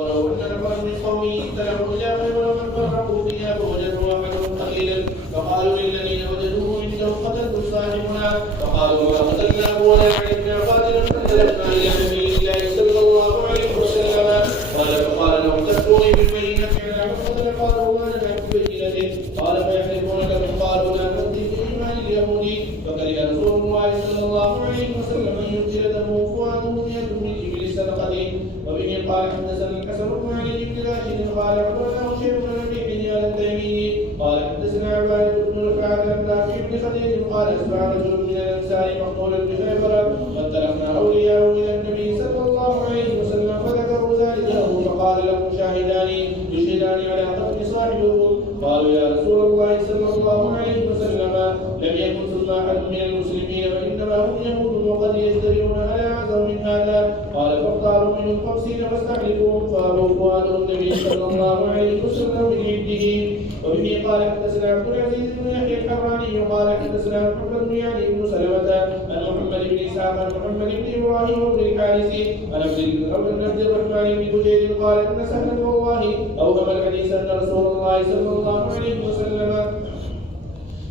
ولو أن نفرا من قومه اتبعوا إلى خيبر ففرقوا فيها فوجدوا أحدهم قليلا فقالوا للذين وجدوه عنده قتلتم صاحبنا فقالوا ما قتلناه ولا علمنا قاتلا فانطلقنا إلى نبي الله صلى الله عليه وسلم فقال لهم تأتوني بالبينة على من قتل قالوا ما لنا ببينة قال فيحلفون لكم قالوا لا نؤتي بإيمان اليهود فكره رسول الله صلى الله عليه وسلم أن ينزل دمه فؤاده بيد من إبل صدقة وبه قال حدثنا الحسن بن علي بن راشد قال أخبرنا شيخ بن ربيع على التيمي قال حدثنا عباد بن رفاعة بن نافع بن خديج قال أسمع رجل من الأنصار مقتولا بخيبر فانطلقنا أولياءه إلى النبي صلى الله عليه وسلم فذكروا ذلك له فقال لهم شاهدان يشهدان على قتل صاحبكم قالوا يا رسول الله صلى الله عليه وسلم لم يكن ثم أحد من المسلمين وإنما هم يهود وقد يجترئون على أعظم من هذا قال فاختاروا منهم 50 فاستحلفوهم فأبوا فؤادهم النبي صلى الله عليه وسلم من عنده وبه قال حدثنا عبد العزيز بن يحيى الحراني قال حدثنا محمد بن يعني بن سلمة عن محمد بن إسحاق عن محمد بن إبراهيم بن الحارث عن عبد الرحمن بن بجير قال إن سهلا والله أوهم الحديث أن رسول الله صلى الله عليه وسلم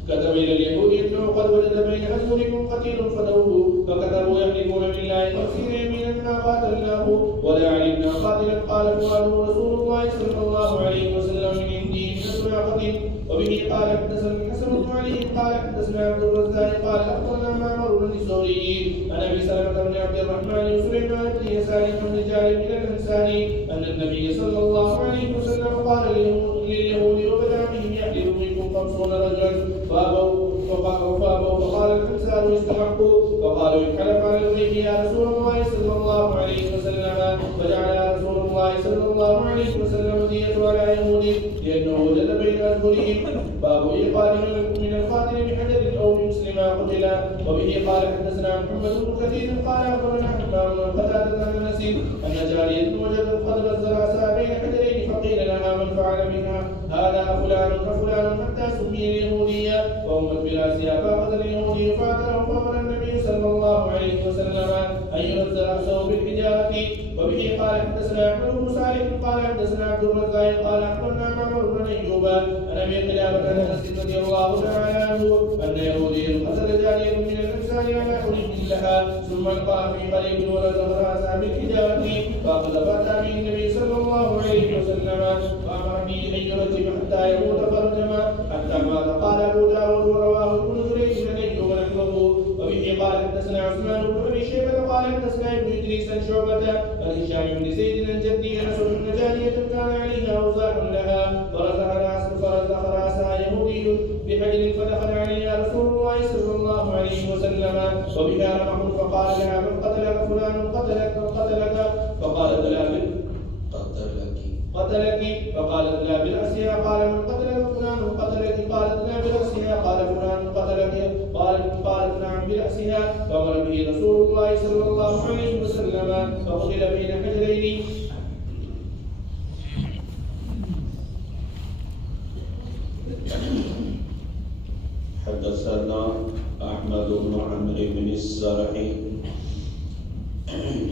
كتب إلى اليهود أنه قد وجد بين أسفلكم قتيل فدوه فكتبوا يحلفون بالله 50 يمينا ما قاتلناه ولا علمنا قاتلا قال فقاله رسول الله صلى الله عليه وسلم من عنده من قتل وبه قال حدثنا الحسن بن علي قال حدثنا عبد الرزاق قال أخبرنا معمر بن الزهري عن أبي سلمة بن عبد الرحمن وسليمان بن يسار من رجال من الأنصار أن النبي صلى الله عليه وسلم قال لليهود وبدا بهم يحلف منكم 50 رجلا فأبوا فقال الأنصار استحقوا فقالوا إن حلف على الغيب يا رسول الله صلى الله عليه وسلم فجعل رسول الله صلى الله عليه وسلم دية على يهود لأنه وجد بين أسفلهم باب إيقاظ من القاتل بحجر أو بمسلم قتل وبه قال حدثنا محمد بن كثير قال أخبرنا حمام بن قتادة عن أنس أن جارية وجدت قد غزل عصا بين حجرين فقيل لها من فعل منها هذا فلان ففلان حتى سمي اليهودية وأمت براسها فأخذ اليهودي فأتره فأمر النبي صلى الله عليه وسلم أن ينزل رأسه بالحجارة وبه قال حدثنا أحمد بن صالح قال حدثنا عبد الرزاق قال أخبرنا معمر بن أيوب عن أبي قلابة عن أنس رضي الله تعالى عنه أن يهوديا قتل جارية من الأنصار على حلم لها ثم ألقى في قريب ورزق رأسها بالحجارة فأخذ فأتى به النبي صلى الله عليه وسلم وأمر به أن يرتب حتى يموت فرجم حتى مات قال أبو داود ورواه ابن جريج عن أيوب نحوه وبه قال حدثنا عثمان بن أبي شيبة قال حدثنا ابن إدريس عن شعبة عن هشام بن زيد عن جدي أنس بن جارية كان عليها أوزاع لها فرزق رأسها يهودي بحجر فدخل عليها رسول الله صلى الله عليه وسلم وبها رمح فقال لها من قتلك فلان قتلك فقالت لا قتلك فقالت لا برأسها قال من قتلك فلان قتلك قالت لا برأسها قال فلان قتلك قالت نعم برأسها فأمر به رسول الله صلى الله عليه وسلم فقتل بين حجرين. حدثنا أحمد بن عمرو بن السرحي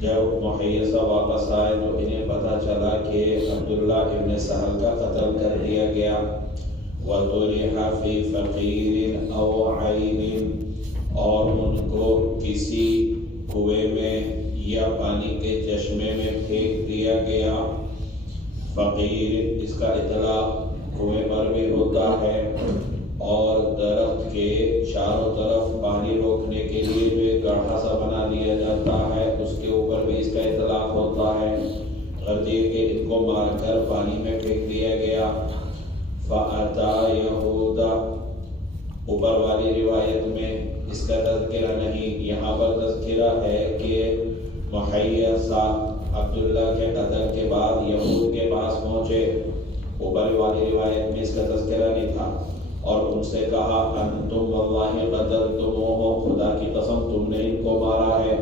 جب محیصہ واپس آئے تو انہیں پتہ چلا کہ عبداللہ ابن سہل کا قتل کر دیا گیا۔ وَطُرِحَ فِي فَقِيرٍ أَوْ عَيْنٍ، اور ان کو کسی کنویں میں یا پانی کے چشمے میں پھینک دیا گیا۔ فقیر اس کا اطلاق کنویں پر بھی ہوتا ہے، اور درخت کے چاروں طرف پانی روکنے کے لیے جو ایک گڑھا سا بنا دیا جاتا ہے اس کے اوپر بھی اس کا اطلاق ہوتا ہے۔ غرضی کہ ان کو مار کر پانی میں پھینک دیا گیا۔ فَأَتَى يَهُودَ، اوپر والی روایت میں اس کا تذکرہ نہیں، یہاں پر تذکرہ ہے کہ محیصہ عبداللہ کے قتل کے بعد یہود کے پاس پہنچے۔ اوپر والی روایت میں اس کا تذکرہ نہیں تھا، اور ان سے کہا انتم واللہ قتلتموہ، خدا کی قسم تم نے ان کو مارا ہے۔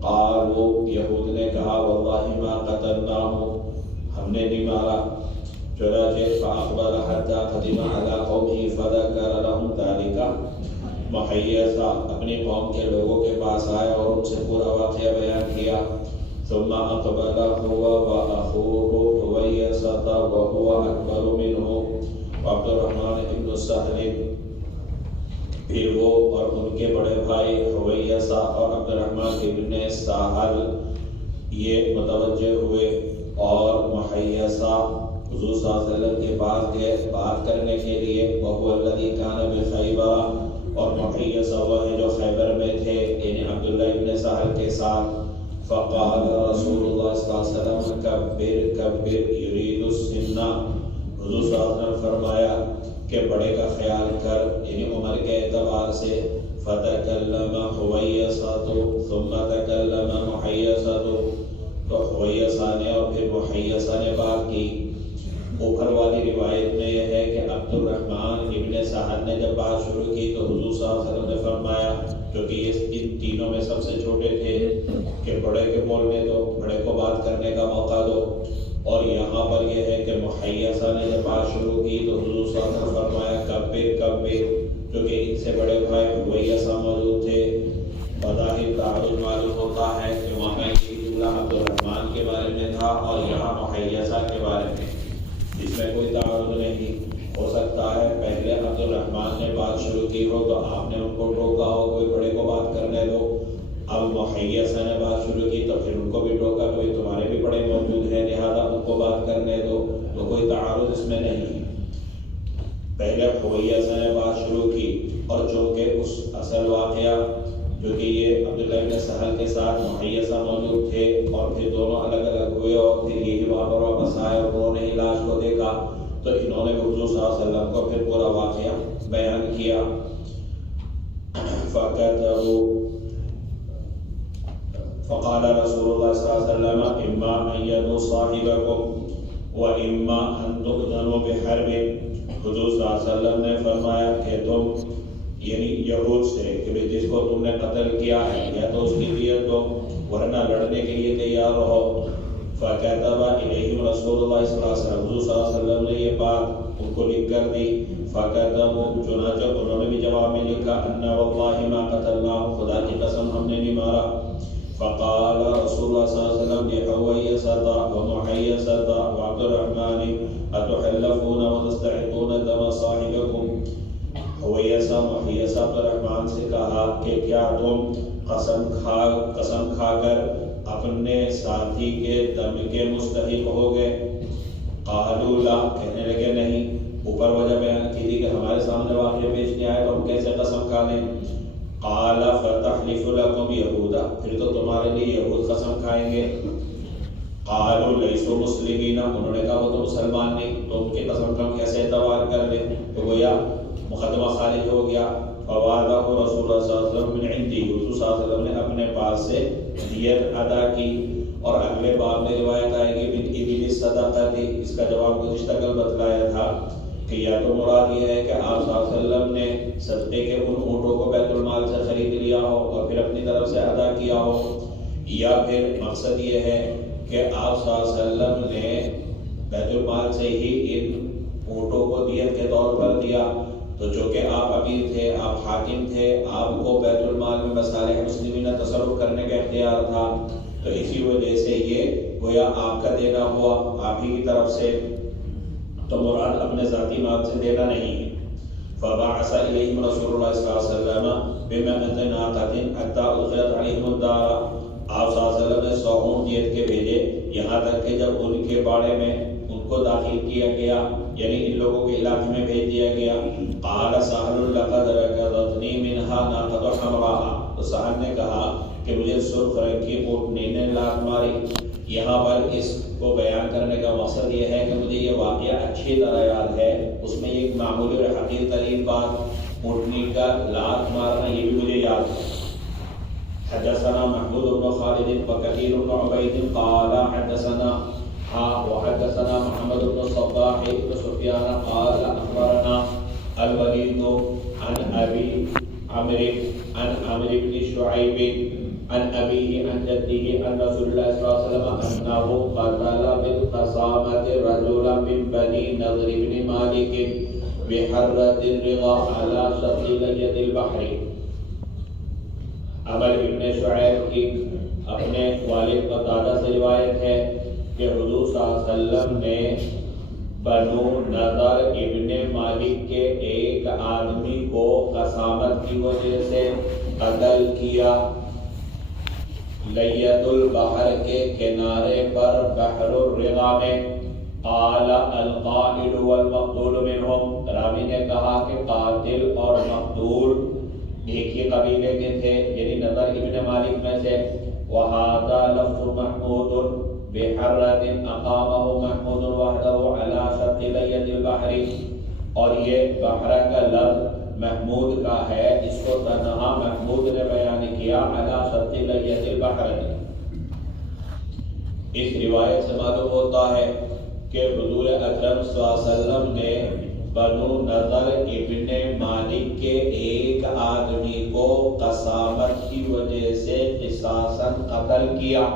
قالوا، یہود نے کہا واللہ ما قتلناہ، ہم نے نہیں مارا۔ چنانچہ فأقبل حتى قدم على قومه فذكر لهم ذلك، محیصہ اپنی قوم کے لوگوں کے پاس آیا اور ان سے پورا واقعہ بیان کیا۔ ثم أقبل هو وأخوه حويصة وهو أكبر منه عبد الرحمن ابن سہل، پھر وہ اور ان کے بڑے بھائی حویصہ اور عبد الرحمن ابن سہل یہ متوجہ ہوئے، اور محیصہ حضور صلی اللہ علیہ وسلم کے پاس گئے بات کرنے کے لیے۔ وهو الذي كان بخیبر، اور محیصہ وہ ہے جو خیبر میں تھے، یعنی عبداللہ ابن سہل کے ساتھ۔ فقال رسول اللہ صلی اللہ علیہ وسلم کبر کبر یرید السن، حضور صلی اللہ علیہ وسلم فرمایا کہ بڑے کا خیال کر، یعنی عمر کے اعتبار سے۔ فتکلم حویصہ ثم تکلم محیصہ، تو حویصہ نے اور پھر محیصہ نے بات کی۔ اوپر والی روایت میں یہ ہے کہ عبد الرحمن ابن سہل نے جب بات شروع کی تو حضور صلی اللہ علیہ وسلم نے فرمایا، کیونکہ یہ ان تینوں میں سب سے چھوٹے تھے، کہ بڑے کے بولنے دو، بڑے کو بات کرنے کا موقع دو۔ اور یہاں پر یہ ہے کہ محیصہ نے جب بات شروع کی تو حضور صلی اللہ علیہ وسلم فرمایا کبر کبر، کیونکہ ان سے بڑے بھائی حویصہ موجود تھے۔ بظاہر تعارض معلوم ہوتا ہے کہ وہاں یہ جملہ عبد الرحمن کے بارے میں تھا اور یہاں محیصہ کے بارے میں، اس میں کوئی تعارض نہیں۔ ہو سکتا ہے پہلے عبد الرحمن نے بات شروع کی ہو تو آپ نے ان کو ٹوکا ہو کوئی بڑے کو بات کرنے دو، اب محیصہ نے بات شروع کی تو پھر ان کو بھی ٹوکا، کوئی تمہارے بھی بڑے موجود ہیں لہذا ان کو بات کرنے دو، تو کوئی تعارض اس میں نہیں۔ پہلے حویصہ نے بات شروع کی، اور چونکہ اس اصل واقعہ جو کہ یہ عبداللہ ابن سہل کے ساتھ محیصہ موجود تھے اور پھر دونوں الگ الگ ہوئے اور پھر یہی وہاں پر واپس آئے اور انہوں نے لاش کو دیکھا، تو انہوں نے حضور صلی اللہ علیہ وسلم کو پھر پورا واقعہ بیان کیا۔ فقال رسول اللہ صلی اللہ علیہ وسلم اما ان یدوا صاحبکم و اما ان تؤذنوا بحرب، حضور صلی اللہ علیہ وسلم نے فرمایا کہ تم یعنی یہود سے کہ جس کو تم نے قتل کیا ہے یا تو اس کی دیت دو ورنہ لڑنے کے لیے تیار رہو۔ فَكَتَبَ إِلَيْهِمْ رسول اللہ صلی اللہ علیہ وسلم، حضور صلی اللہ علیہ وسلم نے یہ بات ان کو لکھ کر دی۔ فَكَتَبُوا، چنانچہ انہوں نے بھی جواب میں لکھا أَنَّ وَاللَّهِ مَا قَتَلْنَاهُ، خدا کی قسم ہم نے نہیں مارا۔ فقال رسول اللہ صلی اللہ علیہ وسلم لحویصة ومحیصة وعبد الرحمن أتحلفون وتستحقون دم صاحبكم، حویصہ محیصہ عبد الرحمن سے کہا کہ کیا تم قسم کھا کر اپنے ساتھی کے دم کے مستحق ہو گئے؟ قالوا لا، کہنے لگے نہیں۔ اوپر وجہ بیان کی تھی کہ ہمارے سامنے واقعہ پیش نہیں آئے تو ہم کیسے قسم کھا لیں۔ قال فتحلف لكم یہودا، پھر تو تمہارے لیے یہود قسم کھائیں گے۔ قالوا لیسوا مسلمین، انہوں نے کہا وہ تو مسلمان نہیں، تو ان کی قسم کا ہم کیسے اعتبار کر لیں؟ تو گویا مقدمہ خارج ہو گیا۔ فوعدہ رسول اللہ صلی اللہ علیہ وسلم من عندی، حضور صلی اللہ علیہ وسلم نے اپنے پاس سے دیت ادا کی۔ اور اگلے باب میں روایت آئے گی من ابل الصدقہ، اس کا جواب گزشتہ کل بتلایا تھا کہ یا تو مراد یہ ہے کہ آپ صلی اللہ علیہ وسلم نے صدقے کے ان اونٹوں کو بیت المال سے خرید لیا ہو اور پھر اپنی طرف سے ادا کیا ہو، یا پھر مقصد یہ ہے کہ آپ صلی اللہ علیہ وسلم نے بیت المال سے ہی ان اونٹوں کو دیت کے طور پر دیا۔ تو جو کہ آپ امیر تھے، آپ حاکم تھے، آپ کو بیت المال میں مصالح مسلمین تصرف کرنے کا اختیار تھا، تو اسی وجہ سے یہ گویا آپ کا دینا ہوا آپ ہی کی طرف سے، تو مراد اپنے ذاتی مال سے دینا نہیں ہے۔ فبعث إليهم رسول الله صلی اللہ علیہ وسلم بمئة ناقة حتى أدخلت عليهم الدار، آپ صلی اللہ علیہ وسلم نے 100 اونٹ جیت کے بھیجے، یہاں تک کہ جب ان کے باڑے میں ان کو داخل کیا گیا، یعنی ان لوگوں کے علاقے میں بھیج دیا گیا۔ قال سہل لقد ركضتني منها ناقة حمراء، تو سہل نے کہا کہ مجھے سرخ رنگ کی اونٹنی نے لات ماری۔ یہاں پر اس کو بیان کرنے کا مقصد یہ ہے کہ مجھے یہ واقعہ اچھی طرح یاد ہے، اس میں ایک معمولی اور حقیر ترین بات اونٹنی کا لات مارنا یہ بھی مجھے یاد ہے۔ حدثنا محمود بن خالد وكثير بن عبيد قال حدثنا وحدثنا محمد بن الصباح بن سفيان قال اخبرنا الوليد عن ابي عمرو عن عمرو بن شعيب عن أبيه عن جده أن رسول الله صلى الله عليه وسلم أنه قتل بالقصامة رجلا من بني نضر بن مالك بحرة الرغا على شط لية البحر۔ عمر بن شعیب کی اپنے والد اور دادا سے روایت ہے کہ حضور صلی اللہ علیہ وسلم نے بنو نضر ابن مالک کے ایک آدمی کو قسامت کی وجہ سے قتل کیا، لیت البحر کے کنارے پر بحر الرغا میں۔ قال القائل والمقتول منهم، راوی نے کہا کہ قاتل اور مقتول ایک ہی قبیلے کے تھے، یعنی نضر ابن مالک میں سے۔ وہذا لفظ محمود بحرة اقامه محمود وحده على شط لیت البحر، اور یہ بحرہ کا لفظ محمود کا ہے، اس کو تنہا محمود نے بیان کیا علی شط لیت البحر۔ اس روایت سے معلوم ہوتا ہے کہ حضور اکرم صلی اللہ علیہ وسلم نے بنو نضر ابن مالک کے ایک آدمی کو قسامت کی وجہ سے قصاصاً قتل کیا،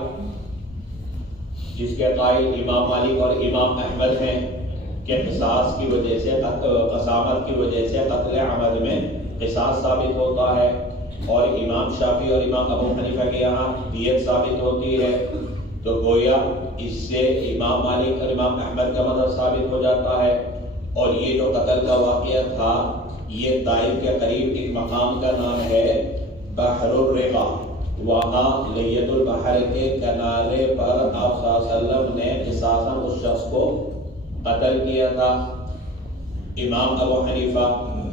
جس کے قائل امام مالک اور امام احمد ہیں کہ قصاص کی وجہ سے قسامت کی وجہ سے قتل عمد میں قصاص ثابت ہوتا ہے، اور امام شافعی اور امام ابو حنیفہ کے یہاں دیت ثابت ہوتی ہے۔ تو گویا اس سے امام مالک اور امام احمد کا مذہب ثابت ہو جاتا ہے۔ اور یہ جو قتل کا واقعہ تھا یہ طائف کے قریب ایک مقام کا نام ہے بحر الرغا، وہاں لیت البحر کے کنارے پر آپ صلی اللہ علیہ وسلم نے قصاصاً اس شخص کو قتل کیا تھا۔ امام ابو حنیفہ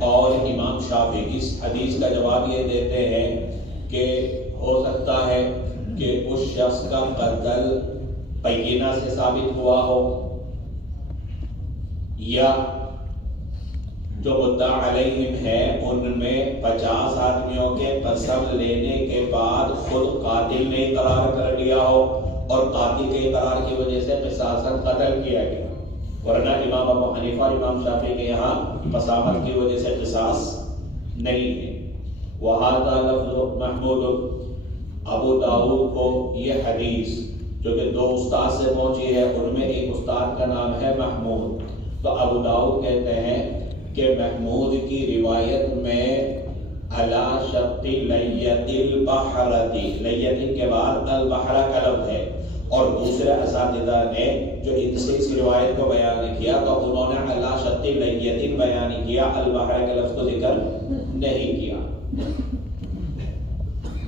اور امام شافعی اس حدیث کا جواب یہ دیتے ہیں کہ ہو سکتا ہے کہ اس شخص کا قتل بینہ سے ثابت ہوا ہو، یا جو مدعا علیہم ہے ان میں 50 آدمیوں کے قسم لینے کے بعد خود قاتل نے اقرار کر لیا ہو اور قاتل کے اقرار کی وجہ سے قصاصاً قتل کیا گیا، ورنہ امام ابو حنیفہ اور امام شافعی کے یہاں قسامت کی وجہ سے قصاص نہیں ہے۔ وہذا لفظ محمود، ابو داؤد کو یہ حدیث جو کہ 2 استاد سے پہنچی ہے ان میں ایک استاد کا نام ہے محمود، تو ابو داؤد کہتے ہیں کہ محمود کی روایت میں علی شط لیت البحر، لیت کے بعد البحر کا لفظ ہے، اور دوسرے اساتذہ نے جو ان سے اس روایت کو بیان کیا تو انہوں نے علی شط لیت بیان کیا، البحر کے لفظ کو ذکر نہیں کیا۔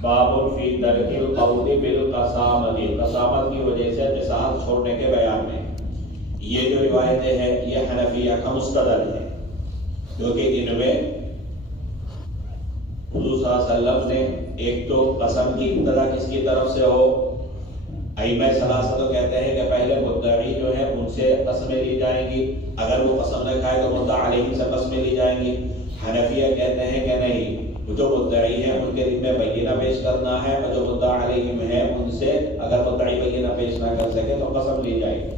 باب فی ترک القول بالقسامت، قسامت کی وجہ سے قصاص چھوڑنے کے بیان میں۔ یہ جو روایتیں ہیں یہ حنفیہ کا مستدل ہے، کیونکہ ان میں حضور صلی اللہ علیہ وسلم نے ایک تو قسم کی ابتدا کس کی طرف سے ہو، ائمہ ثلاثہ تو کہتے ہیں کہ پہلے مدعی جو ہے ان سے قسمیں لی جائیں گی، اگر وہ قسم نہ کھائے تو مدعا علیہ سے قسمیں لی جائیں گی۔ حنفیہ کہتے ہیں کہ نہیں، جو مدعی ہیں ان کے دل میں بینہ پیش کرنا ہے، اور جو مدعا علیہم ہے ان سے اگر مدعی بینہ پیش نہ کر سکے تو قسم لی جائے گی۔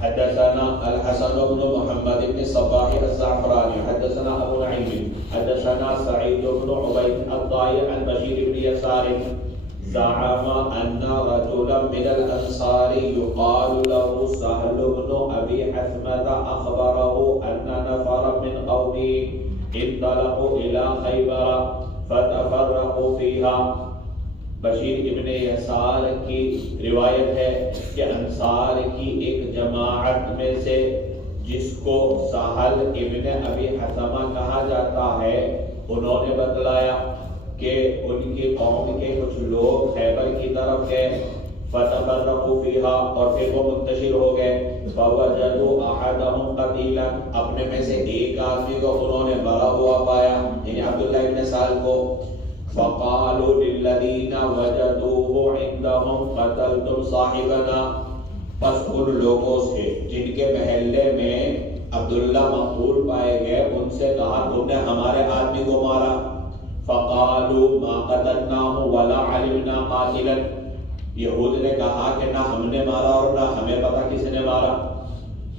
حدثنا الحسن بن محمد بن الصباح الزعفراني حدثنا ابو نعيم حدثنا سعيد بن عبيد الضايع عن بشير بن يسار زعم ان رجلا من الانصار يقال له سهل بن ابي حثمة اخبره ان نفرا من قومه انطلقوا الى خيبر فتفرقوا فيها۔ بشیر ابن یسار کی روایت ہے کہ انصار کی ایک جماعت میں سے جس کو سہل ابن ابی حثمہ کہا جاتا ہے، انہوں نے بتلایا کہ ان کی قوم کے کچھ لوگ خیبر کی طرف گئے، فتفرقوا فیہا، اور پھر وہ منتشر ہو گئے، فوجدوا احدهم قتیلا، اپنے میں سے ایک آدمی کو انہوں نے مرا ہوا پایا، یعنی عبداللہ ابن سہل کو، فقالوا للذین وجدوه عندهم قتلتم صاحبنا، پس ان لوگوں سے جن کے محلے میں عبداللہ مقتول پائے گئے ان سے کہا تم نے ہمارے آدمی کو مارا، فقالوا ما قتلناه ولا علمنا قاتلا، یہود نے کہا کہ نہ ہم نے مارا اور نہ ہمیں پتا کس نے مارا،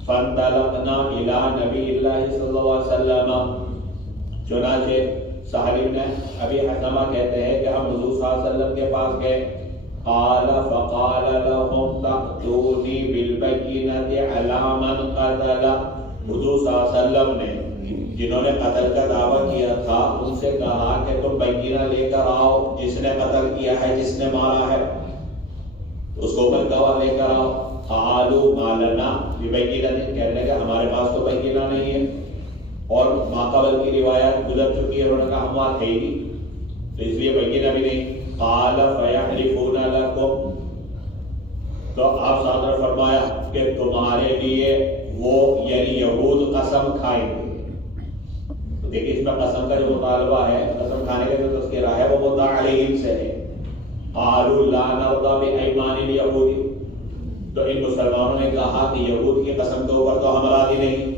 فانطلقنا الى نبی اللہ صلی اللہ علیہ وسلم، چنانچہ سہل بن ابی حثمہ کہتے ہیں کہ ہم حضور صلی اللہ علیہ وسلم کے پاس گئے، قال فقال لهم تأتوني بالبينة على من قتل، حضور صلی اللہ علیہ وسلم نے جنہوں نے قتل کا دعویٰ کیا تھا ان سے کہا کہ تم بینہ لے کر آؤ، جس نے قتل کیا ہے، جس نے مارا ہے اس کو اوپر گواہ لے کر آؤ، قالوا ما لنا ببینۃ، کہنے لگے ہمارے پاس تو بینہ نہیں ہے، اور ماقبل کی روایات گزر چکی ہے، انہوں نے کہا ہم وہاں تھے ہی نہیں تو اس لیے بینہ بھی نہیں، قال فیحلفون لکم، تو آپ صادر فرمایا کہ تمہارے لیے وہ یعنی یہود قسم کھائیں گے، تو دیکھیں اس میں قسم کا جو مطالبہ ہے، قسم کھانے کا جو تذکرہ ہے وہ مدعا علیہم سے ہے، قالوا لا نرضى بأيمان اليهود، تو ان مسلمانوں نے کہا کہ یہود کی قسم کے اوپر تو ہم راضی نہیں،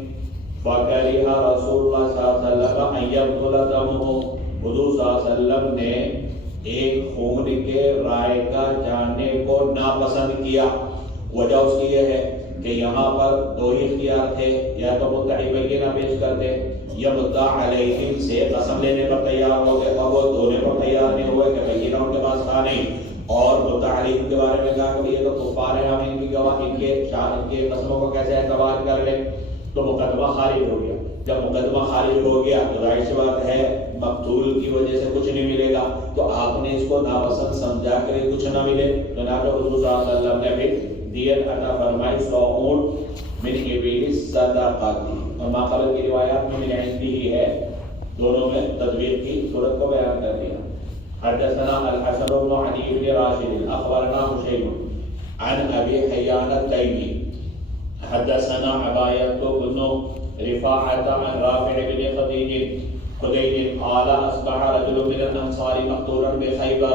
فَكَرِهَ رسول اللہ صلی اللہ علیہ وسلم أَن يَبْطُلَ دَمُهُ، حضور صلی اللہ علیہ وسلم نے ایک خون کے رائے کا جاننے کو ناپسند کیا، وجہ اس کی یہ ہے کہ یہاں پر دو ہی اختیار تھے، یا تو مدعی بینہ پیش کرتے یا مدعا علیہم سے قسم لینے پر تیار ہو گئے، اور وہ دھونے پر تیار نہیں ہوئے کہ بینہ ان کے پاس تھا نہیں، اور مدعا علیہم کے بارے میں کہا کہ یہ تو کفار ہیں، ہم ان کی گواہ ان کے قسموں کو کیسے اعتبار کر لیں، تو مقدمہ خارج ہو گیا، جب مقدمہ خارج ہو گیا تو ظاہر سی بات ہے مقتول کی وجہ سے کچھ نہیں ملے گا، تو آپ نے اس کو ناپسند سمجھا کر کچھ نہ ملے، چنانچہ حضور صلی اللہ علیہ وسلم نے پھر دیت عطا فرمائی 100 اونٹ من ابل صدقاتی، اور ماقبل کی روایات میں من عندی ہی ہے، دونوں میں تدبیر کی صورت کو بیان کر دیا۔ حدثنا الحسن بن علي بن راشد اخبرنا هشيم عن ابي حيان التيمي حدثنا عباية بن رفاعة عن رافع بن خديج قال أصبح رجل من الأنصار مقتولا بخيبر،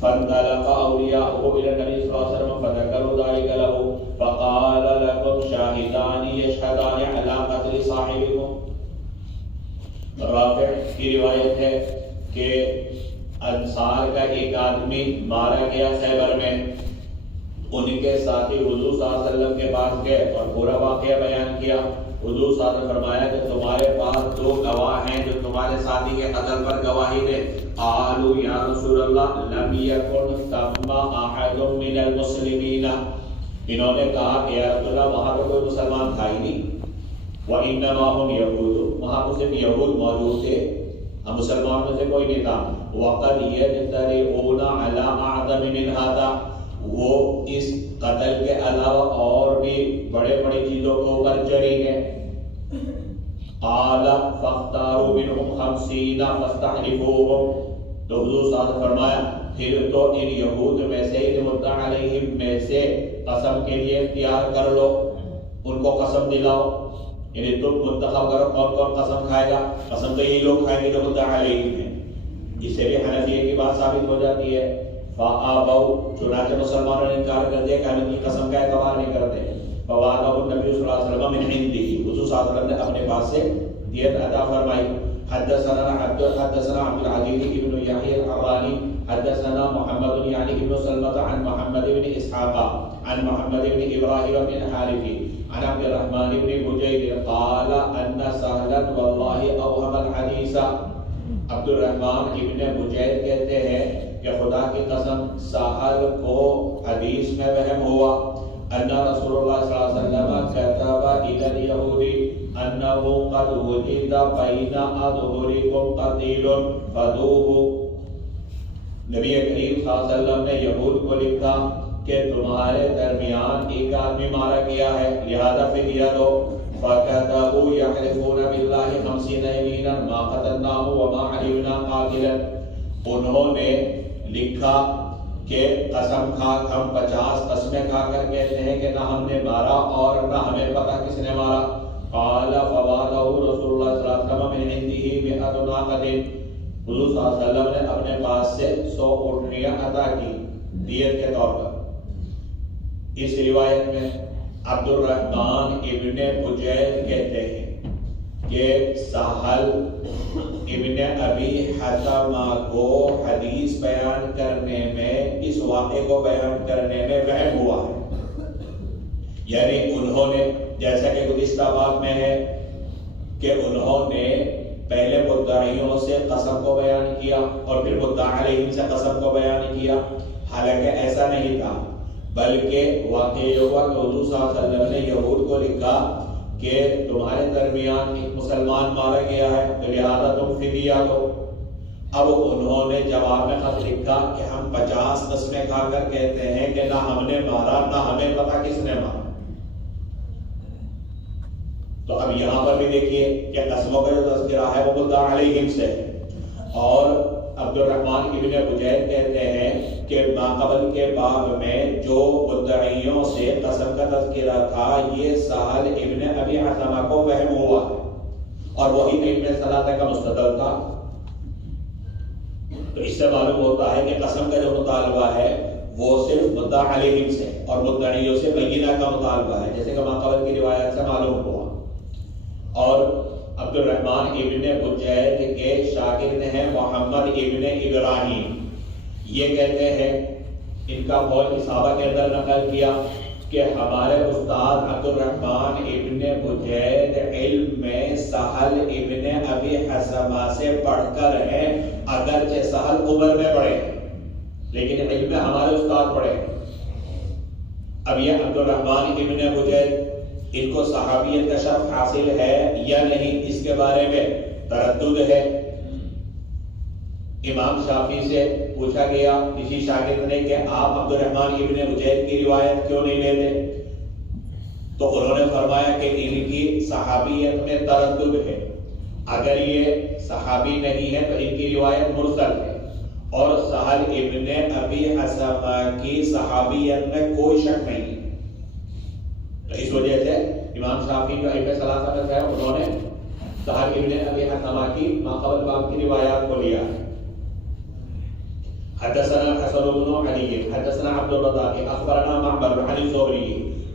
فانطلق أولياؤه إلى النبي صلى الله عليه وسلم فذكروا ذلك له، فقال لكم شاهدان يشهدان على قتل صاحبكم۔ رافع کی روایت ہے کہ انصار کا ایک آدمی مارا گیا خیبر میں، ان کے ساتھی حضور صلی اللہ علیہ وسلم کے پاس گئے اور پورا واقعہ بیان کیا، حضور صلی اللہ علیہ وسلم نے فرمایا کہ تمہارے پاس 2 گواہ ہیں جو تمہارے ساتھی کے قتل پر گواہی دیں، قالوا یا رسول اللہ لم یکن ثم احد من المسلمین، انہوں نے کہا کہ یا رسول اللہ وہاں تو کوئی مسلمان تھا ہی نہیں، وانما هم یہود، وہاں تو صرف یہود موجود تھے، ہم مسلمانوں میں سے کوئی نہیں تھا، وقد یجترئون علی اعظم من هذا، وہ اس قتل کے علاوہ اور بھی بڑے بڑی چیزوں کے اوپر جڑی ہے، قال فاختاروا منهم 50 فاستحلفوهم، تو حضور صلی اللہ علیہ وسلم فرمایا پھر تو ان یہود میں سے ان مدعا علیہم میں سے قسم کے لیے اختیار کر لو، ان کو قسم دلاؤ، یعنی تم منتخب کرو کون کون قسم کھائے گا، قسم تو یہی لوگ کھائیں گے جو مدعا علیہم ہیں، اس سے بھی حنفیہ کی بات ثابت ہو جاتی ہے، فآبوا، چنانچہ مسلمانوں نے انکار کر دیا کہ ہم ان کی قسم کا اعتبار نہیں کرتے، فوعظهم النبی صلی اللہ علیہ وسلم من عنده، حضور صلی اللہ علیہ وسلم نے اپنے پاس سے دیت عطا فرمائی۔ حدثنا عبد العزيز بن يحيى الحراني حدثنا محمد يعني بن سلمة عن محمد بن اسحاق عن محمد بن ابراهيم بن حارث عن عبد الرحمن بن بجيد قال ان سهلا والله اوهم الحديث، عبد الرحمن ابن بجید کہتے ہیں کہ خدا کی قسم سہل کو حدیث میں وہم ہوا، ان رسول اللہ صلی اللہ علیہ وسلم كتب الى اليهود انه قد وجد بين اظهركم قتيل فدوه، نبی کریم صلی اللہ علیہ وسلم نے یہود کو لکھا کہ تمہارے درمیان ایک آدمی مارا گیا ہے لہذا فدیہ دو. فَكَتَبُوا يَحْلِفُونَ بِاللَّهِ 50 يَمِينًا مَا قَتَلْنَاهُ وَمَا عَلِمْنَا قَاتِلًا. انہوں نے لکھا کہ قسم کھا ہم 50 قسمیں کھا کر کہتے ہیں کہ نہ ہم نے مارا اور نہ ہمیں پتہ کس نے مارا. قال فوعده رسول اللہ صلی اللہ علیہ وسلم من عنده 100 ناقة. حضور صلی اللہ علیہ وسلم نے اپنے پاس سے 100 اونٹنیاں عطا کی دیت کے طور پر. اس روایت میں عبد الرحمن ابن بجیل کہتے ہیں کہ سہل ابن ابی حثمہ کو حدیث بیان کرنے میں اس واقعے کو بیان کرنے میں وہم ہوا ہے. یعنی انہوں نے جیسا کہ گزشتہ باب میں ہے کہ انہوں نے پہلے مدعیوں سے قسم کو بیان کیا اور پھر مدعی علیہم سے قسم کو بیان کیا. حالانکہ ایسا نہیں تھا بلکہ واقعہ یہ ہوا کہ حضور صلی اللہ علیہ وسلم نے یہود کو لکھا کہ تمہارے درمیان ایک مسلمان مارا گیا ہے تو لہذا تم فدیہ دو. اب انہوں نے جواب میں خط لکھا کہ ہم 50 قسمیں کھا کر کہتے ہیں کہ نہ ہم نے مارا نہ ہمیں پتا کس نے مارا. تو اب یہاں پر بھی دیکھیے کہ قسموں کا جو تذکرہ ہے وہ مدعی علیہم سے ہے. اور عبد الرحمن ابن بجیل کہتے ہیں کہ ماقبل کے باب میں جو مدعیوں سے قسم کا تذکرہ تھا یہ سہل ابن ابی حثمہ کو وہم ہوا اور وہی علم ثلاثہ کا مستدل تھا. تو اس سے معلوم ہوتا ہے کہ قسم کا جو مطالبہ ہے وہ صرف مدعی علیہم سے اور مدعیوں سے بینہ کا مطالبہ ہے جیسے کہ ماقبل کی روایت سے معلوم ہوا. اور عبد الرحمن ابن بجیل کے شاگرد ہیں محمد ابن ابراہیم. یہ کہتے ہیں ان کا قول اصابہ کے اندر نقل کیا کہ ہمارے استاد عبد الرحمن ابن بجیل علم میں سہل ابن ابی حثمہ سے پڑھ کر ہیں اگرچہ سہل عمر میں پڑھے لیکن علم میں ہمارے استاد پڑھے. اب یہ عبد الرحمن ابن بجیل ان کو صحابیت کا شرف حاصل ہے یا نہیں اس کے بارے میں تردد ہے. امام شافعی سے پوچھا گیا کسی شاگرد نے کہ آپ عبد الرحمن ابن بجیل کی روایت کیوں نہیں لیتے تو انہوں نے فرمایا کہ ان کی صحابیت میں تردد ہے. اگر یہ صحابی نہیں ہے تو ان کی روایت مرسل ہے اور سہل ابن ابی حثمہ کی صحابیت میں کوئی شک نہیں. اس وجہ سے امام شافعی جو ائمہ ثلاثہ میں ہے انہوں نے سہل ابن ابی حثمہ کی ماقبل باب کی روایات کو لیا. حدثنا حسن بن علي حدثنا عبد الرزاق اخبرنا معمر عن الزهري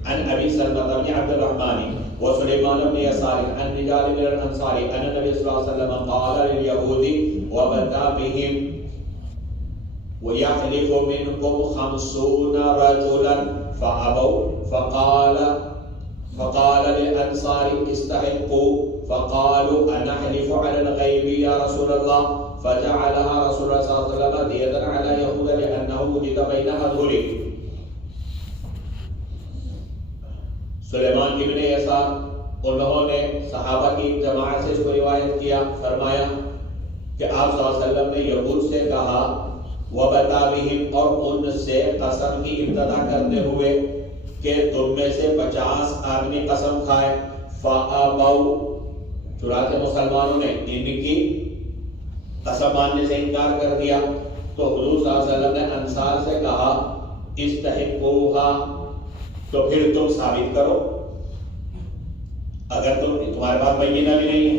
عن ابي سلمة بن عبد الرحمن وسليمان بن يسار عن رجال من الانصار ان النبي صلى الله عليه وسلم قال لليهود وبدا بهم ويحلف منكم 50 رجلا فابوا فقال للانصار استحقوا فقالوا انحلف على الغيب يا رسول الله فجعلها رسول الله صلى الله عليه وسلم دية على يهود لأنه وجد بين أظهرهم. سلیمان ابن یسار انہوں نے صحابہ کی جماعت سے اس کو روایت کیا فرمایا کہ آپ صلی اللہ علیہ وسلم نے یہود سے کہا وَبَتَابِهِمْ اور ان سے قسم کی ابتدا کرتے ہوئے کہ تم میں سے 50 آدمی قسم کھائے فَأَبَوْا چنانچہ مسلمانوں نے ان کی قسم ماننے سے انکار کر دیا تو حضور صلی اللہ علیہ وسلم نے انصار سے کہا استحقوها تو پھر تم ثابت کرو. اگر تمہارے پاس بینہ بھی نہیں ہے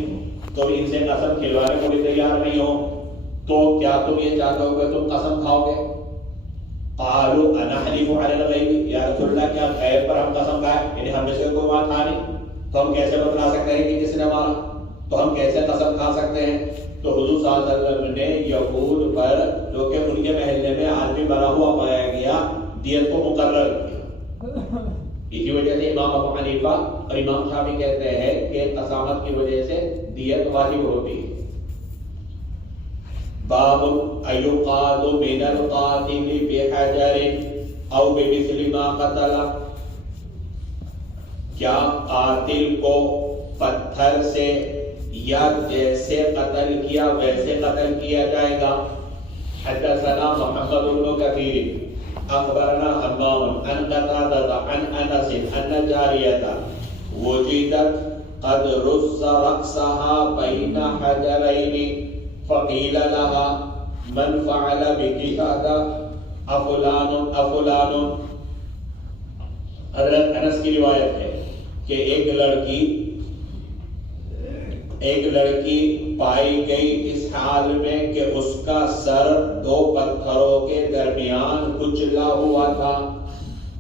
تو ان سے قسم کھلوانے کو بھی تیار نہیں ہو تو کیا تم یہ چاہتے ہو کہ تم قسم کھاؤ گے. قالوا انحلف علی الغیب یا رسول اللہ کیا غیب پر ہم قسم کھائیں یعنی ہم میں سے کوئی بات تھا نہیں تو ہم کیسے بتلا سکتے ہیں کہ کس نے مارا تو ہم کیسے قسم کھا سکتے ہیں. تو حضور صلی اللہ علیہ وسلم نے یہود پر جو کہ ان کے محلے میں آدمی مرا ہوا پایا گیا دیت کو مقرر کیا. اسی وجہ سے امام ابو حنیفہ اور امام شافعی کہتے ہیں کہ قسامت کی وجہ سے دیت واجب ہوتی ہے. باب ایقاد من القاتل بحجر او بمثل ما قتل کیا قاتل کو پتھر سے یا جیسے قتل کیا ویسے قتل کیا جائے گا حدثنا محمد بن كثير اخبرنا حمام عن قتادة عن انس ان جارية وجدت قد رز رأسها بين حجرين فقيل لها من فعل بك هذا افلان. حضرت انس کی روایت ہے کہ ایک لڑکی پائی گئی اس حال میں کہ اس کا سر دو پتھروں کے درمیان کچلا ہوا تھا.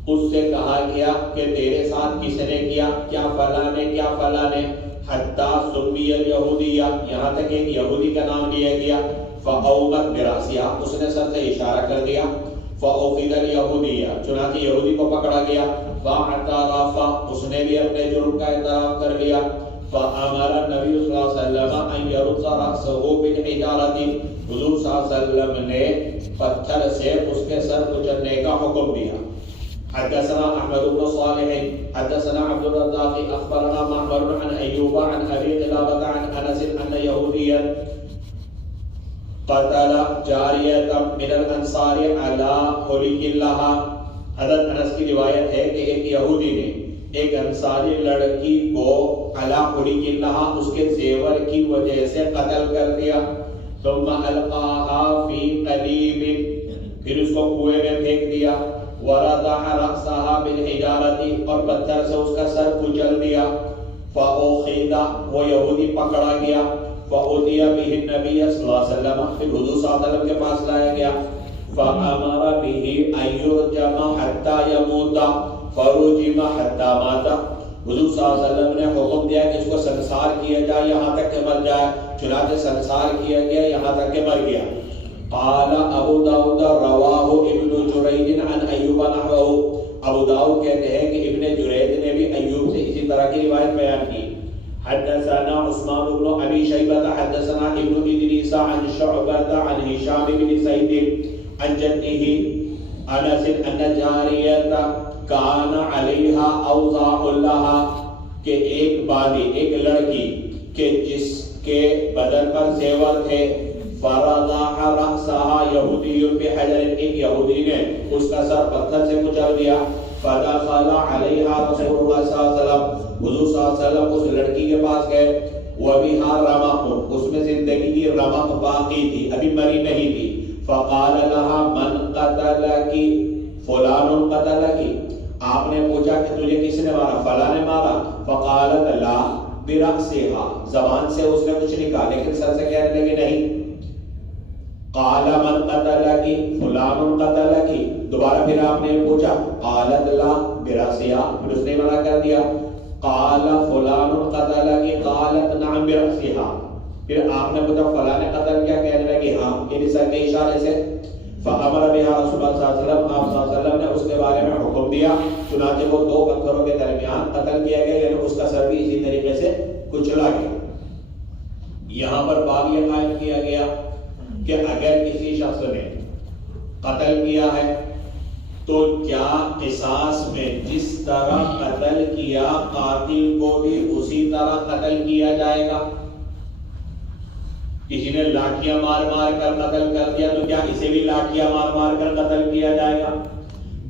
اس سے کہا گیا کہ تیرے ساتھ کس نے کیا؟ کیا فلاں نے، کیا فلاں نے. حتیٰ سمی الیہودیہ، یہاں تک ایک یہودی کا نام لیا گیا. فاومت براسیہ، اس نے سر سے اشارہ کر دیا. فاخذ الیہودیہ، چنانچہ یہودی کو پکڑا گیا. فاعترف، اس نے بھی اپنے جرم کا اعتراف کر لیا. فامر النبی صلی اللہ علیہ وسلم ان يرد رأسه بالحجارة، حضور صلی اللہ علیہ وسلم نے پتھر سے اس کے سر کچلنے کا حکم دیا. حدثنا احمد بن صالح حدثنا عبد الرزاق اخبرنا معمر عن ایوب عن ابي قلابة عن انس ان یہودیا قتل جاریة من الانصار على حلي لها. حضرت انس کی روایت ہے کہ ایک یہودی نے ایک انصاری لڑکی کو علی حلی لہا، اس کے زیور کی وجہ سے قتل کر دیا. ثم القاها فی قلیب، پھر اس کو کنویں میں پھینک دیا. ورضع رأسها بالحجارة، اور پتھر سے اس کا سر کچل دیا. فأخذ، وہ یہودی پکڑا گیا. فأتي به النبي صلی اللہ علیہ وسلم، پھر حضور صلی اللہ علیہ وسلم کے پاس لایا گیا. فأمر به أن يرجم حتى يموت فرجم حتى مات. حضور صلی اللہ علیہ وسلم نے حکم دیا کہ اس کو سنسار کیا جائے یہاں تک کہ مر جائے. چنانچہ سنسار کیا گیا یہاں تک کہ مر گیا. قال ابو داؤد رواہ ابن جرید عن ایوب نحوہ. ابو داؤد کہتے ہیں کہ ابن جرید نے بھی ایوب سے اسی طرح کی روایت بیان کی. حدثنا عثمان بن ابی شیبہ حدثنا ابن ادریس عن شعبہ عن ہشام بن زید عن جدہ انس ان جاریہ کان علیہا اوضاع لہا، کہ ایک بادی، ایک لڑکی کہ جس کے بدن پر زیور تھے. فرضع رأسها یہودی بحجر، ایک یہودی نے اس کا سر پتھر سے کچل دیا. فدخل علیہا رسول اللہ صلی اللہ علیہ وسلم، حضور صلی اللہ علیہ وسلم اس لڑکی کے پاس گئے. وبها رمق، اس میں زندگی کی رمق باقی تھی، ابھی مری نہیں تھی. فقال لها من قتلك؟ فلان قتلك. آپ نے پوچھا کہ تجھے کس نے مارا؟ فلاں نے مارا. فقالت لا برأسها، زبان سے اس نے کچھ نہیں کہا لیکن سر سے کہنے لگی نہیں. قال من قتلك؟ فلان قتلك. دوبارہ پھر آپ نے پوچھا. قالت لا برأسها، پھر اس نے منع کر دیا. قال فلان قتلك؟ قالت نعم برأسها. پھر آپ نے پوچھا فلاں نے قتل کیا؟ کہنے لگی ہاں، یعنی سر کے اشارے سے. فامر بها رسول اللہ صلی اللہ علیہ وسلم، آپ صلی اللہ علیہ وسلم نے اس کے بارے میں حکم دیا. چنانچہ وہ دو پتھروں کے درمیان قتل کیا گیا، یعنی اس کا سر بھی اسی طریقے سے کچلا گیا. یہاں پر باب یہ قائم کیا گیا کہ اگر کسی شخص نے قتل کیا ہے تو کیا قصاص میں جس طرح قتل کیا قاتل کو بھی اسی طرح قتل کیا جائے گا؟ کسی نے لاٹھیاں مار مار کر قتل کر دیا تو کیا اسے بھی لاٹھیاں مار مار کر قتل کیا جائے گا؟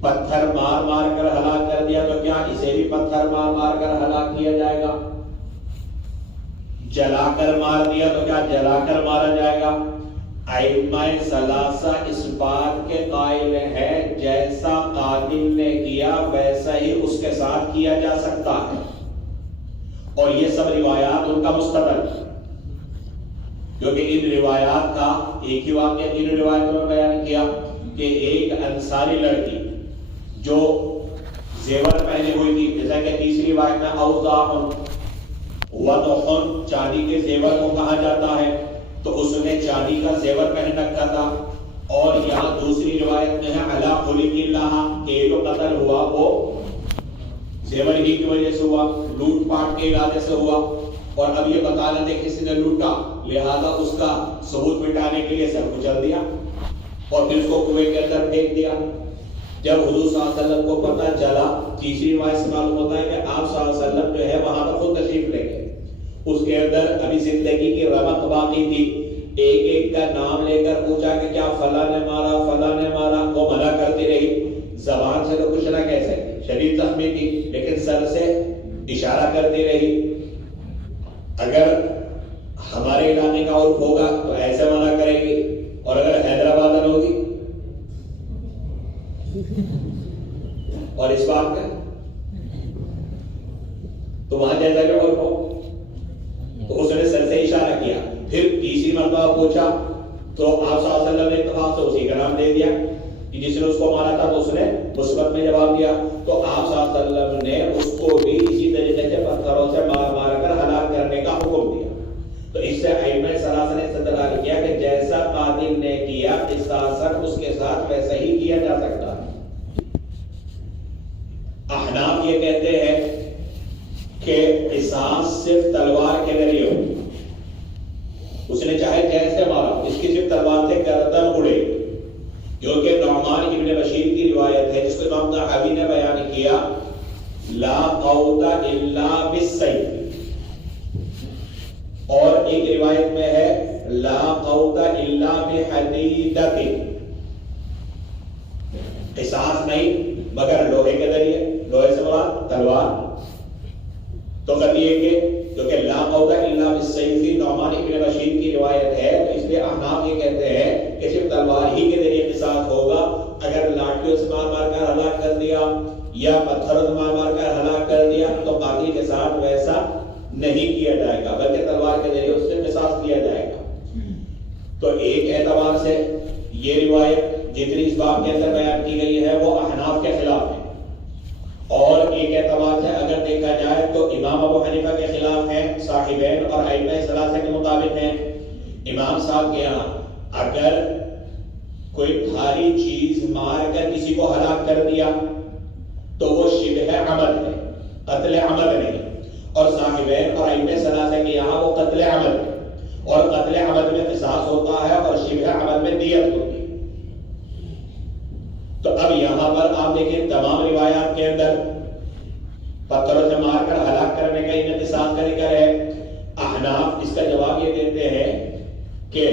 پتھر مار مار کر ہلاک کر دیا تو کیا اسے بھی پتھر مار مار کر ہلاک کیا جائے گا؟ جلا کر مار دیا تو کیا جلا کر مارا جائے گا؟ ائمہ ثلاثہ اس بات کے قائل ہے جیسا قاتل نے کیا ویسا ہی اس کے ساتھ کیا جا سکتا ہے. اور یہ سب روایات ان کا مستدل، کیونکہ ان روایات کا ایک ہی واقعہ تین روایتوں میں بیان کیا کہ ایک انصاری لڑکی جو زیور پہنے ہوئی تھی، جیسا کہ تیسری روایت میں اوضاع وضع، چاندی کے زیور کو کہا جاتا ہے، تو اس نے چاندی کا زیور پہن رکھا تھا. اور یہاں دوسری روایت میں ہے علی خلق اللہ، کہ جو قتل ہوا وہ زیور ہی کی وجہ سے ہوا، لوٹ پاٹ کے ارادے سے ہوا. اور اب یہ بتا رہے تھے کسی نے لوٹا، لہذا اس کا ثبوت مٹانے کے لیے سر کچل دیا اور پھر اس کو کنویں کے اندر پھینک دیا. جب حضور صلی اللہ علیہ وسلم کو پتہ چلا، تیسری روایت سے معلوم ہوتا ہے کہ آپ صلی اللہ علیہ وسلم جو ہے وہاں پر خود تشریف لے گئے. اس کے اندر ابھی زندگی کی رمق باقی تھی. ایک ایک کا نام لے کر پوچھا کہ کیا فلاں نے مارا فلاں نے مارا، وہ منع کرتی رہی، زبان سے تو کچھ نہ کہہ سکتی، شدید زخمی تھی لیکن سر سے اشارہ کرتی رہی۔ اگر ہمارے علاقے کا عرف ہوگا تو ایسے منع کرے گی، اور اگر حیدرآباد ہوگی اور اس بات کا تو وہاں جیسا کہ عرف ہو تو اس نے سر سے اشارہ کیا۔ پھر تیسری مرتبہ پوچھا تو آپ صلی اللہ علیہ وسلم نے اتفاق سے اسی کا نام دے دیا کہ جس نے اس کو مارا تھا تو اس نے مثبت میں جواب دیا، تو آپ صلی اللہ علیہ وسلم نے اس کو بھی اسی طریقے سے پتھروں سے مار مار کر ہلاک کرنے کا حکم دیا۔ تو اس سے ائمہ ثلاثہ نے استدلال کیا کہ جیسا قاتل نے کیا قصاصاً اس کے ساتھ ویسا ہی کیا جا سکتا ہے۔ احناف یہ کہتے ہیں کہ قصاص صرف تلوار کے ذریعے ہو، اس نے چاہے جیسے مارا، اس کی صرف تلوار سے گردن اڑے، کیونکہ نعمان ابن بشیر کی روایت ہے جس کو امام طحاوی نے بیان کیا، لا قوت الا بالسیف، اور ایک روایت میں ہے لا قوت الا بحدیدۃ، قصاص نہیں مگر لوہے کے ذریعے، لوہے سے مراد تلوار۔ تو کہتی ہے کہ کیونکہ لا قوت الا بالسیف نعمان ابن بشیر کی روایت ہے، تو اس لیے احناف یہ کہتے ہیں کہ صرف تلوار ہی کے ذریعے قصاص ہوگا۔ اگر لاٹھیوں سے مار مار کر ہلاک کر دیا یا پتھروں سے مار مار کر ہلاک کر دیا تو باقی کے ساتھ ویسا نہیں کیا جائے گا، بلکہ تلوار کے ذریعے اس سے قصاص کیا جائے گا۔ تو ایک اعتبار سے یہ روایت جتنی اس باب کے اندر بیان کی گئی ہے وہ احناف کے خلاف ہے، اور ایک اعتبار سے اگر دیکھا جائے تو امام ابو حنیفہ کے خلاف ہیں، صاحبین اور ائمہ ثلاثہ کے مطابق ہیں۔ امام صاحب کے یہاں اگر کوئی بھاری چیز مار کر کسی کو ہلاک کر دیا تو وہ شبہ عمد ہے، قتل عمد نہیں، اور صاحبین اور ائمہ ثلاثہ کے یہاں وہ قتل عمد ہے، اور قتل عمد میں قصاص ہوتا ہے اور شبہ عمد میں دیت ہوتی ہے۔ تو اب یہاں پر آپ دیکھیں تمام روایات کے اندر پتھروں سے مار کر ہلاک کرنے کا انتظام کا ذکر ہے۔ احناف اس کا جواب یہ دیتے ہیں کہ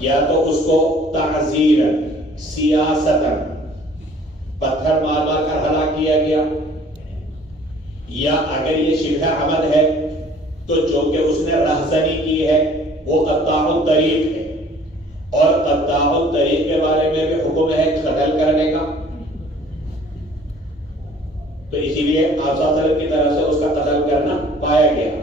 یا تو اس کو تعزیر سیاستاً پتھر مار مار کر ہلاک کیا گیا، یا اگر یہ شبہ عمد ہے تو جو کہ اس نے رہزنی کی ہے وہ قطاع الطریق ہے، اور قطاع الطریق کے بارے میں بھی حکم ہے قتل کرنے کا، تو اسی لیے آپ صلی اللہ علیہ وسلم کی طرف سے اس کا قتل کرنا پایا گیا۔